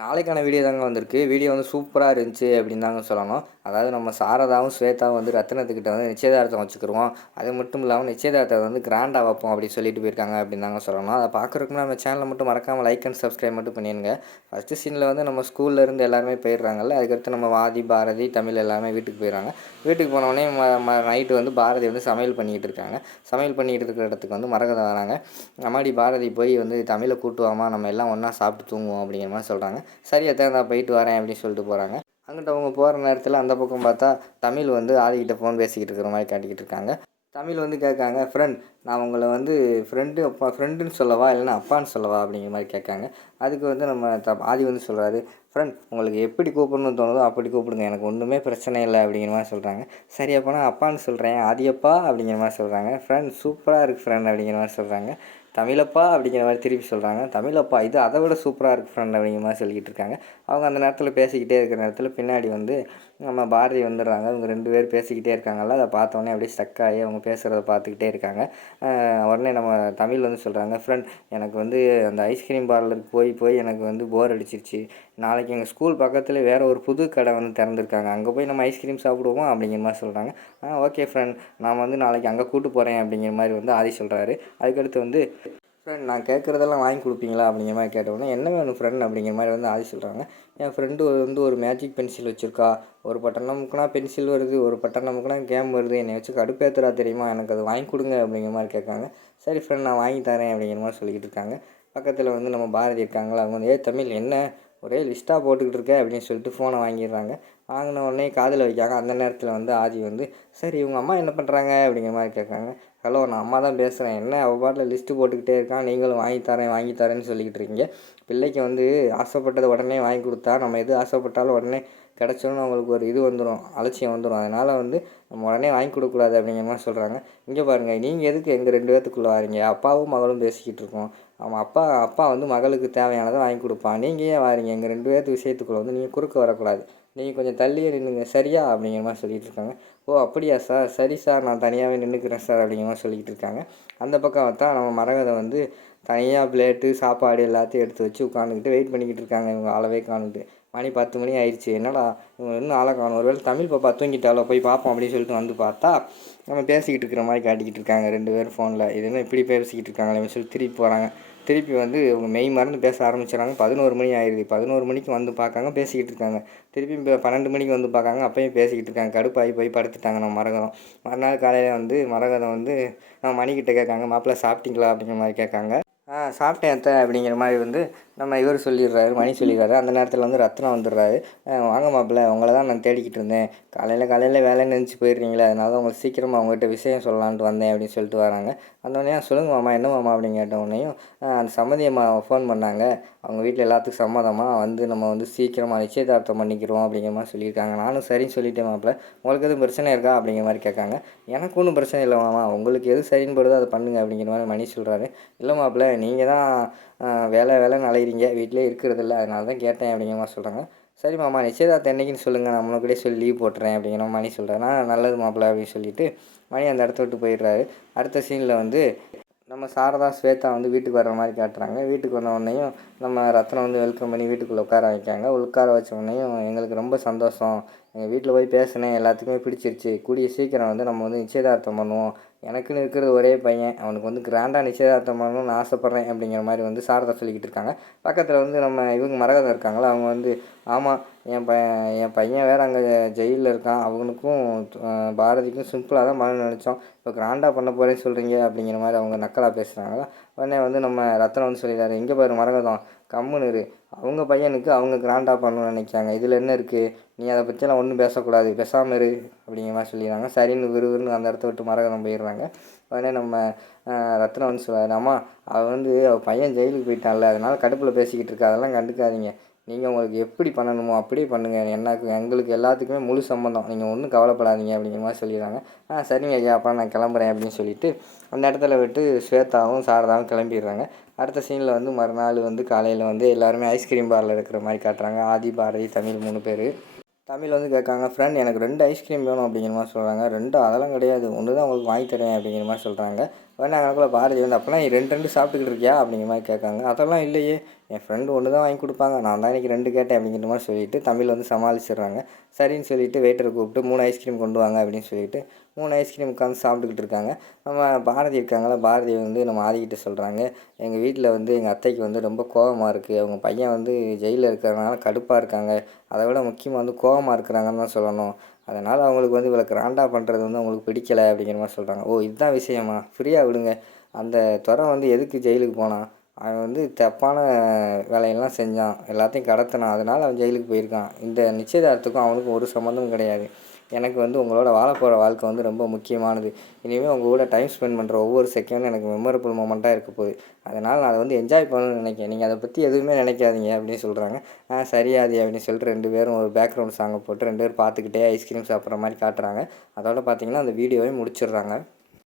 நாளைக்கான வீடியோ தாங்க வந்திருக்கு. வீடியோ வந்து சூப்பராக இருந்துச்சு அப்படின்னு தாங்க சொல்லணும். அதாவது நம்ம சாரதாவும் ஸ்வேதாவும் வந்து ரத்னத்துக்கிட்ட வந்து நிச்சயதார்த்தம் வச்சுக்கிருவோம். அது மட்டும் இல்லாமல் நிச்சயதார்த்தத்தை வந்து கிராண்டாக வைப்போம் அப்படின்னு சொல்லிட்டு போயிருக்காங்க அப்படின்னு தாங்க சொல்லணும். அதை பார்க்குறதுக்கு நம்ம சேனலை மட்டும் மறக்காமல் லைக் அண்ட் சப்ஸ்கிரைப் மட்டும் பண்ணிடுங்க ஃபஸ்ட்டு சீனில் வந்து நம்ம ஸ்கூல்ல இருந்து எல்லாருமே போயிடுறாங்கல்ல அதுக்கடுத்து நம்ம வாதி பாரதி தமிழ் எல்லாமே வீட்டுக்கு போயிடுறாங்க. வீட்டுக்கு போனோடனே ம நைட்டு வந்து பாரதி வந்து சமையல் பண்ணிக்கிட்டு இருக்காங்க. சமையல் பண்ணிக்கிட்டு இருக்கிற இடத்துக்கு வந்து மரகதம் வராங்க. அம்மாடி பாரதி போய் வந்து தமிழை கூட்டுவாமா நம்ம எல்லாம் ஒன்றா சாப்பிட்டு தூங்குவோம் அப்படிங்கிற மாதிரி சொல்கிறாங்க சரி அதான் நான் போயிட்டு வரேன் அப்படின்னு சொல்லிட்டு போகிறாங்க அங்கிட்ட அவங்க போகிற நேரத்தில் அந்த பக்கம் பார்த்தா தமிழ் வந்து ஆதிக்கிட்ட ஃபோன் பேசிக்கிட்டு இருக்கிற மாதிரி காட்டிக்கிட்டு இருக்காங்க. தமிழ் வந்து கேட்காங்க ஃப்ரெண்ட் நான் உங்களை வந்து ஃப்ரெண்டு அப்பா ஃப்ரெண்டுன்னு சொல்லவா இல்லைன்னா அப்பான்னு சொல்லவா? அப்படிங்கிற மாதிரி கேட்காங்க. அதுக்கு வந்து நம்ம த ஆதி வந்து சொல்கிறாரு ஃப்ரெண்ட் உங்களுக்கு எப்படி கூப்பிடணும்னு தோணுதோ அப்படி கூப்பிடுங்க. எனக்கு ஒன்றுமே பிரச்சனை இல்லை அப்படிங்கிற மாதிரி சொல்கிறாங்க சரி அப்போ நான் அப்பான்னு சொல்கிறேன் ஆதியப்பா அப்படிங்கிற மாதிரி சொல்கிறாங்க ஃப்ரெண்ட் சூப்பராக இருக்குது ஃப்ரெண்ட் அப்படிங்கிற மாதிரி சொல்கிறாங்க தமிழப்பா அப்படிங்கிற மாதிரி திருப்பி சொல்கிறாங்க தமிழப்பா இது அதை விட சூப்பராக இருக்குது ஃப்ரெண்ட் அப்படிங்கிற மாதிரி சொல்லிக்கிட்டு இருக்காங்க. அவங்க அந்த நேரத்தில் பேசிக்கிட்டே இருக்கிற நேரத்தில் பின்னாடி வந்து நம்ம பாரதி வந்துடுறாங்க. அவங்க ரெண்டு பேர் பேசிக்கிட்டே இருக்காங்கல்ல அதை பார்த்தோன்னே அப்படியே ஸ்டக் ஆகி அவங்க பேசுகிறத பார்த்துக்கிட்டே இருக்காங்க. உடனே நம்ம தமிழ் வந்து சொல்கிறாங்க ஃப்ரெண்ட் எனக்கு வந்து அந்த ஐஸ்கிரீம் பார்லருக்கு போய் போய் எனக்கு வந்து போர் அடிச்சிருச்சு. நாளைக்கு எங்கள் ஸ்கூல் பக்கத்தில் வேறு ஒரு புது கடை வந்து திறந்துருக்காங்க. அங்கே போய் நம்ம ஐஸ்கிரீம் சாப்பிடுவோம் அப்படிங்கிற மாதிரி சொல்கிறாங்க ஆ ஓகே ஃப்ரெண்ட் நான் வந்து நாளைக்கு அங்கே கூப்பிட்டு போகிறேன் அப்படிங்கிற மாதிரி வந்து ஆதி சொல்கிறாரு அதுக்கடுத்து வந்து ஃப்ரெண்ட் நான் கேட்குறதெல்லாம் வாங்கி கொடுப்பீங்களா அப்படிங்கிற மாதிரி கேட்டவுடனே என்ன வேணும் ஃப்ரெண்ட் அப்படிங்கிற மாதிரி வந்து ஆதி சொல்கிறாங்க என் ஃப்ரெண்டு வந்து ஒரு மேஜிக் பென்சில் வச்சுருக்கா. ஒரு பட்டன் நமக்குனா பென்சில் வருது ஒரு பட்டன் நமக்குனா கேம் வருது. என்னை வச்சு கடுப்பேற்றுறா தெரியுமா? எனக்கு அது வாங்கி கொடுங்க அப்படிங்கிற மாதிரி கேட்காங்க. சரி ஃப்ரெண்ட் நான் வாங்கி தரேன் அப்படிங்கிற மாதிரி சொல்லிக்கிட்டு இருக்காங்க. பக்கத்தில் வந்து நம்ம பாரதி இருக்காங்களா? அவங்க வந்து ஏ தமிழ் என்ன? ஒரே லிஸ்ட்டாக போட்டுக்கிட்டு இருக்க அப்படின்னு சொல்லிட்டு ஃபோனை வாங்கிடுறாங்க. வாங்கின உடனே காதில் வைக்காங்க. அந்த நேரத்தில் வந்து ஆதி வந்து சரி இவங்க அம்மா என்ன பண்ணுறாங்க அப்படிங்கிற மாதிரி கேட்குறாங்க. ஹலோ நான் அம்மா தான் பேசுகிறேன் என்ன அவள் பாட்டில் லிஸ்ட்டு போட்டுக்கிட்டே இருக்கான். நீங்களும் வாங்கி தரேன் வாங்கி தரேன்னு சொல்லிக்கிட்டு இருக்கீங்க. பிள்ளைக்கு வந்து ஆசைப்பட்டதை உடனே வாங்கி கொடுத்தா நம்ம எது ஆசைப்பட்டாலும் உடனே கிடச்சோன்னு அவங்களுக்கு ஒரு இது வந்துடும் அலட்சியம் வந்துடும் அதனால் வந்து நம்ம உடனே வாங்கி கொடுக்கக்கூடாது அப்படிங்கிற மாதிரி சொல்கிறாங்க இங்கே பாருங்கள் நீங்கள் எதுக்கு எங்கள் ரெண்டு பேர்த்துக்குள்ளே வாரீங்க? அப்பாவும் மகளும் பேசிக்கிட்டு இருக்கோம். அவன் அப்பா அப்பா வந்து மகளுக்கு தேவையானதை வாங்கி கொடுப்பான். நீங்கள் ஏன் வாரீங்க? எங்கள் ரெண்டு பேர்த்து விஷயத்துக்குள்ளே வந்து நீங்கள் குறுக்க வரக்கூடாது. நீங்கள் கொஞ்சம் தள்ளியே நின்றுங்க சரியா? அப்படிங்கிற மாதிரி சொல்லிகிட்டு இருக்காங்க ஓ அப்படியா சார்? சரி சார் நான் தனியாகவே நின்றுக்கிறேன் சார் அப்படிங்கிற மாதிரி சொல்லிக்கிட்டு இருக்காங்க அந்த பக்கம் பார்த்தா நம்ம மரகதை வந்து தனியாக பிளேட்டு சாப்பாடு எல்லாத்தையும் எடுத்து வச்சு உட்காந்துக்கிட்டு வெயிட் பண்ணிக்கிட்டு இருக்காங்க. இவங்க அளவே காணுட்டு மணி பத்து மணி ஆயிடுச்சு என்னடா இவங்க இன்னும் ஆளை காணும். ஒருவேளை தமிழ் பாப்பா தூங்கிட்டாலோ போய் பார்ப்போம் அப்படின்னு சொல்லிட்டு வந்து பார்த்தா நம்ம பேசிக்கிட்டு இருக்கிற மாதிரி காட்டிக்கிட்டு இருக்காங்க. ரெண்டு பேரும் ஃபோனில் இது என்ன இப்படி பேசிக்கிட்டு இருக்காங்களே சொல்லி திருப்பி போகிறாங்க திருப்பி வந்து இவங்க மெய் மறந்து பேச ஆரம்பிச்சிடறாங்க பதினோரு மணி ஆயிடுது பதினோரு மணிக்கு வந்து பார்க்காங்க பேசிக்கிட்டு இருக்காங்க. திருப்பி இப்போ பன்னெண்டு மணிக்கு வந்து பார்க்காங்க அப்பயும் பேசிக்கிட்டு இருக்காங்க. கடுப்பாகி போய் படுத்துட்டாங்க நம்ம மரகதம். மறுநாள் காலையில் வந்து மரகதம் வந்து நம்ம மணிக்கிட்ட கேட்காங்க மாப்பிள்ளை சாப்பிட்டீங்களா? அப்படிங்கிற மாதிரி கேட்காங்க. ஆ சாப்பிட்டேன் அத்தை அப்படிங்கிற மாதிரி வந்து நம்ம இவர் சொல்லிடுறாரு மணி சொல்லிடுறாரு. அந்த நேரத்தில் வந்து ரத்னம் வந்துடுறாரு. வாங்க மாப்பிள்ள உங்களை தான் நான் தேடிக்கிட்டு இருந்தேன். காலையில் காலையில் வேலை நினச்சி போயிடுறீங்களே அதனால தான் உங்களுக்கு சீக்கிரமாக அவங்ககிட்ட விஷயம் சொல்லலான்ட்டு வந்தேன் அப்படின்னு சொல்லிட்டு வராங்க. வந்தோடனே சொல்லுங்க மாமா என்ன மாமா? அப்படின்னு கேட்டவுடனேயும் அந்த சம்மதி அம்மா ஃபோன் பண்ணாங்க. அவங்க வீட்டில் எல்லாத்துக்கும் சம்மதமாக வந்து நம்ம வந்து சீக்கிரமாக நிச்சயதார்த்தம் பண்ணிக்கிறோம் அப்படிங்கிற மாதிரி சொல்லியிருக்காங்க. நானும் சரின்னு சொல்லிட்டேன் மாப்பிள்ள. உங்களுக்கு எதுவும் பிரச்சனை இருக்கா? அப்படிங்கிற மாதிரி கேட்காங்க. எனக்கு ஒன்றும் பிரச்சனை இல்லை மாமா. உங்களுக்கு எது சரின்னு படுதோ அதை பண்ணுங்க அப்படிங்கிற மாதிரி மணி சொல்கிறாரு இல்லை மாப்பிள்ள நீங்கள் தான் வேலை வேலைன்னு அலையிறீங்க வீட்டிலே இருக்கிறதில்ல. அதனால தான் கேட்டேன் அப்படிங்கிற மாதிரி சொல்கிறாங்க சரி மாமா நிச்சயதார்த்தம் என்னைக்குன்னு சொல்லுங்கள் நான் முன்னாடியே சொல்லி லீவ் போட்டுறேன் அப்படிங்கிற மாதிரி மணி சொல்கிறேன்னா நல்லது மாப்பிள்ள அப்படின்னு சொல்லிட்டு மணி அந்த இடத்த விட்டு போயிடுறாரு. அடுத்த சீனில் வந்து நம்ம சாரதா ஸ்வேதா வந்து வீட்டுக்கு வர்ற மாதிரி காட்டுறாங்க. வீட்டுக்கு வந்த உடனேயும் நம்ம ரத்னம் வந்து வெல்கம் பண்ணி வீட்டுக்குள்ளே உட்கார வைக்காங்க உட்கார வச்ச உடனேயும் எங்களுக்கு ரொம்ப சந்தோஷம். எங்கள் வீட்டில் போய் பேசினேன். எல்லாத்துக்குமே பிடிச்சிருச்சு. கூடிய சீக்கிரம் வந்து நம்ம வந்து நிச்சயதார்த்தம் பண்ணுவோம். எனக்குன்னு இருக்கிறது ஒரே பையன் அவனுக்கு வந்து கிராண்டாக நிச்சயதார்த்தம் பண்ணணும்னு ஆசைப்பட்றேன் அப்படிங்கிற மாதிரி வந்து சாரதா சொல்லிக்கிட்டு இருக்காங்க. பக்கத்தில் வந்து நம்ம இவங்க மரகதம் இருக்காங்களா அவங்க வந்து ஆமாம் என் பையன் என் பையன் வேறு அங்கே ஜெயிலில் இருக்கான் அவனுக்கும் பாரதிக்கும் சிம்பிளாக தான் மனம் நினச்சோம். இப்போ கிராண்டாக பண்ண போகிறேன்னு சொல்கிறீங்க அப்படிங்கிற மாதிரி அவங்க நக்கலாக பேசுகிறாங்களா உடனே வந்து நம்ம ரத்னம் வந்து சொல்லிடுறாரு எங்கே பாரு மரகதம் கம்முன்னு இரு. அவங்க பையனுக்கு அவங்க கிராண்டாக பண்ணணும்னு நினைக்காங்க இதில் என்ன இருக்குது நீ அதை பற்றியெல்லாம் ஒன்றும் பேசக்கூடாது. பேசாமல் இரு அப்படிங்கிற மாதிரி சொல்லிடுறாங்க. சரின்னு விறுவிறுன்னு அந்த இடத்த விட்டு மரகதம் போயிடுறாங்க. உடனே நம்ம ரத்னம் வந்து சொல்கிறாரு அம்மா அவள் வந்து அவள் பையன் ஜெயிலுக்கு போயிட்டான்ல அதனால் கடுப்பில் பேசிக்கிட்டு இருக்கா அதெல்லாம் கண்டுக்காதீங்க. நீங்கள் உங்களுக்கு எப்படி பண்ணணுமோ அப்படியே பண்ணுங்கள் எனக்கு எங்களுக்கு எல்லாத்துக்குமே முழு சம்மந்தம். நீங்கள் ஒன்றும் கவலைப்படாதீங்க அப்படிங்கிற மாதிரி சொல்லிடுறாங்க. ஆ சரிங்க ஐயா அப்போ நான் கிளம்புறேன் அப்படின்னு சொல்லிட்டு அந்த இடத்துல விட்டு ஸ்வேதாவும் சாரதாவும் கிளம்பிடுறாங்க. அடுத்த சீனில் வந்து மறுநாள் வந்து காலையில் வந்து எல்லாருமே ஐஸ்கிரீம் பாரில் இருக்கிற மாதிரி காட்டுறாங்க. ஆதி பாரதி தமிழ் மூணு பேர். தமிழ் வந்து கேட்காங்க ஃப்ரெண்ட் எனக்கு ரெண்டு ஐஸ்கிரீம் வேணும் அப்படிங்கிற மாதிரி சொல்கிறாங்க ரெண்டு அதெல்லாம் கிடையாது. ஒன்று தான் உங்களுக்கு வாங்கி தரேன் அப்படிங்கிற மாதிரி சொல்கிறாங்க உடனே கணக்கில் பாரதி வந்து அப்போலாம் ரெண்டு ரெண்டு சாப்பிட்டுக்கிட்டு இருக்கியா? அப்படிங்கிற மாதிரி கேட்காங்க. அதெல்லாம் இல்லையே என் ஃப்ரெண்டு ஒன்று தான் வாங்கி கொடுப்பாங்க. நான் தான் இன்றைக்கி ரெண்டு கேட்டேன் அப்படிங்கிற மாதிரி சொல்லிட்டு தமிழ் வந்து சமாளிச்சிடுறாங்க. சரின்னு சொல்லிட்டு வெயிட்டரை கூப்பிட்டு மூணு ஐஸ்கிரீம் கொண்டு வாங்க அப்படின்னு சொல்லிட்டு மூணு ஐஸ்கிரீம் உட்காந்து சாப்பிட்டுக்கிட்டு இருக்காங்க. நம்ம பாரதி இருக்காங்களா பாரதி வந்து நம்ம ஆதிக்கிட்ட சொல்கிறாங்க எங்கள் வீட்டில் வந்து எங்கள் அத்தைக்கு வந்து ரொம்ப கோவமாக இருக்குது அவங்க பையன் வந்து ஜெயிலில் இருக்கிறதுனால கடுப்பாக இருக்காங்க. அதை விட முக்கியமாக வந்து கோவமாக இருக்கிறாங்கன்னு தான் சொல்லணும். அதனால் அவங்களுக்கு வந்து இவ்வளோ கிராண்டாக பண்ணுறது வந்து அவங்களுக்கு பிடிக்கலை அப்படிங்கிற மாதிரி சொல்கிறாங்க ஓ இதுதான் விஷயமா? ஃப்ரீயாக விடுங்க. அந்த துறை வந்து எதுக்கு ஜெயிலுக்கு போனான் அவன் வந்து தப்பான வேலையெல்லாம் செஞ்சான். எல்லாத்தையும் கடத்தினான். அதனால் அவன் ஜெயிலுக்கு போயிருக்கான். இந்த நிச்சயதார்த்தத்துக்கும் அவனுக்கும் ஒரு சம்மந்தமும் கிடையாது. எனக்கு வந்து உங்களோட வாழ போகிற வாழ்க்கை வந்து ரொம்ப முக்கியமானது. இனிமேல் உங்கள் கூட டைம் ஸ்பெண்ட் பண்ணுற ஒவ்வொரு செகண்டும் எனக்கு மெமரபிள் மூமெண்ட்டாக இருக்க போகுது. அதனால் நான் அதை வந்து என்ஜாய் பண்ணணும்னு நினைக்கிறேன். நீங்கள் அதை பற்றி எதுவுமே நினைக்காதீங்க அப்படின்னு சொல்கிறாங்க ஆ சரியாது அப்படின்னு சொல்லிட்டு ரெண்டு பேரும் ஒரு பேக்ரவுண்ட் சாங்கை போட்டு ரெண்டு பேரும் பார்த்துக்கிட்டே ஐஸ்கிரீம் சாப்பிட்ற மாதிரி காட்டுறாங்க. அதோட பார்த்தீங்கன்னா அந்த வீடியோவே முடிச்சிடுறாங்க.